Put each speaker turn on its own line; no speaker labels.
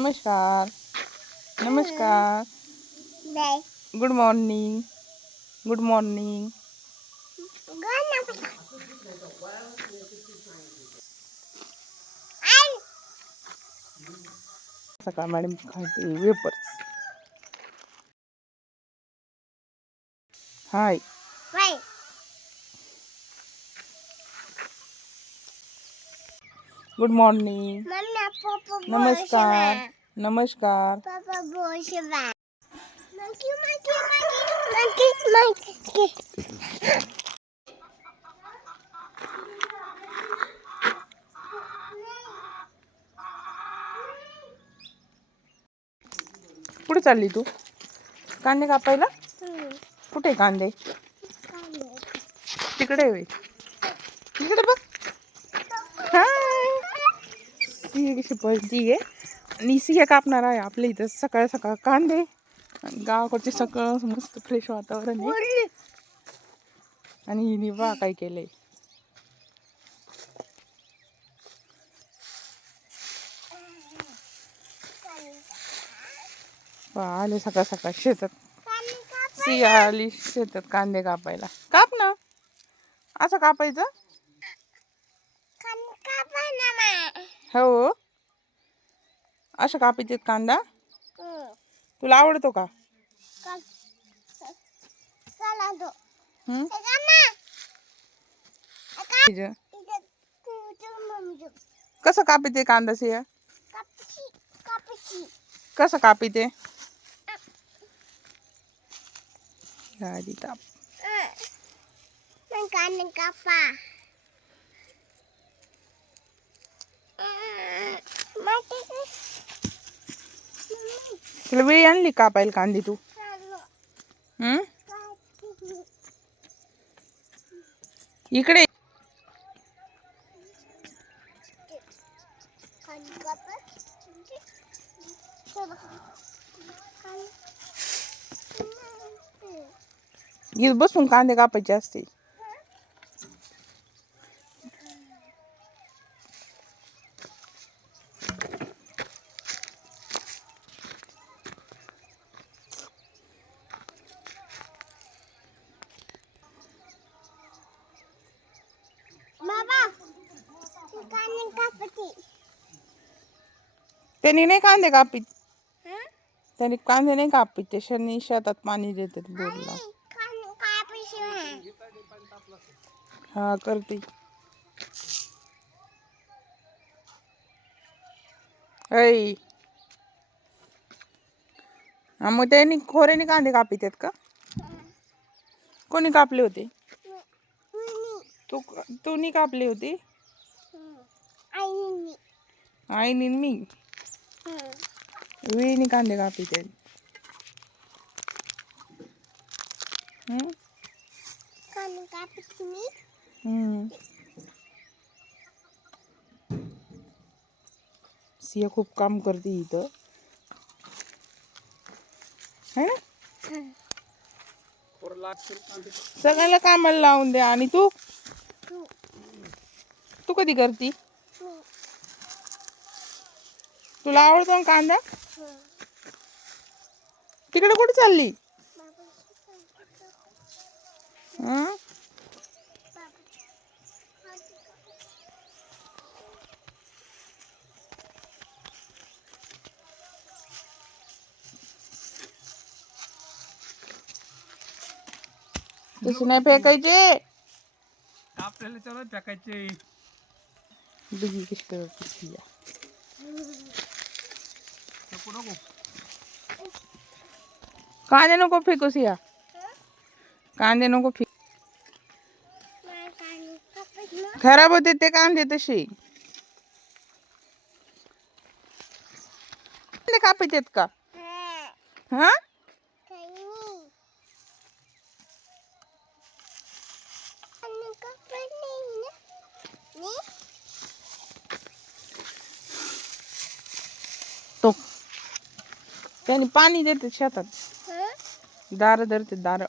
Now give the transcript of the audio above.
नमस्कार। नमस्कार। Good morning good morning सकाळ मॅडम हाय। गुड मॉर्निंग नमस्कार. नमस्कार. कुठे चालली तू? कांदे कापायला? कुठे कांदे? तिकडे तिकडे बघ. ती कशी पळती आहे. आणि सिया कापणार आहे आपल्या इथं सकाळ सकाळ कांदे. आणि गावाकडचे सगळं मस्त फ्रेश वातावरण आहे. आणि हिने बा काय केलंय. आले सकाळ सकाळ शेतात. सिया आली शेतात कांदे कापायला. काप ना. असं कापायचं? हो? असं कापायचे कांदा? तुला आवडतो का? हं? कसं कापिते कांदा सिया? कसं कापिते? ताप
कापा.
तुला वेळी आणली कांदी तू? हं? इकडे. बसून कांदे कापायचे असते त्यांनी नाही कांदे कापित? त्यांनी कांदे नाही कापित. ते शनी शेतात पाणी देतात बोरला. हा करते. ऐ. हा मग त्यांनी खोऱ्याने कांदे कापित आहेत का? कोणी कापले होते? तू तू नी कापली होती?
आई
आईने न मी वेळीने कांदे कापित आहेत हं?
काने कापती मी
हम्म. सिया खूप काम करते इथं है ना सगळ्याला कामाला लावून दे आणि तू
तू
तू कधी करती
मी
तुला आवडतो ना कांदा? तिकडे कुठे चालली? नाही फेकायचे.
आपल्याला चला टाकायचे
सिया
नको नको
कांदे नको फेकू सिया कांदे नको फेक खराब होते ते कांदे तसे कांदे कापत आहेत का हा त्याने पाणी देते शेतात. दार धरते दार.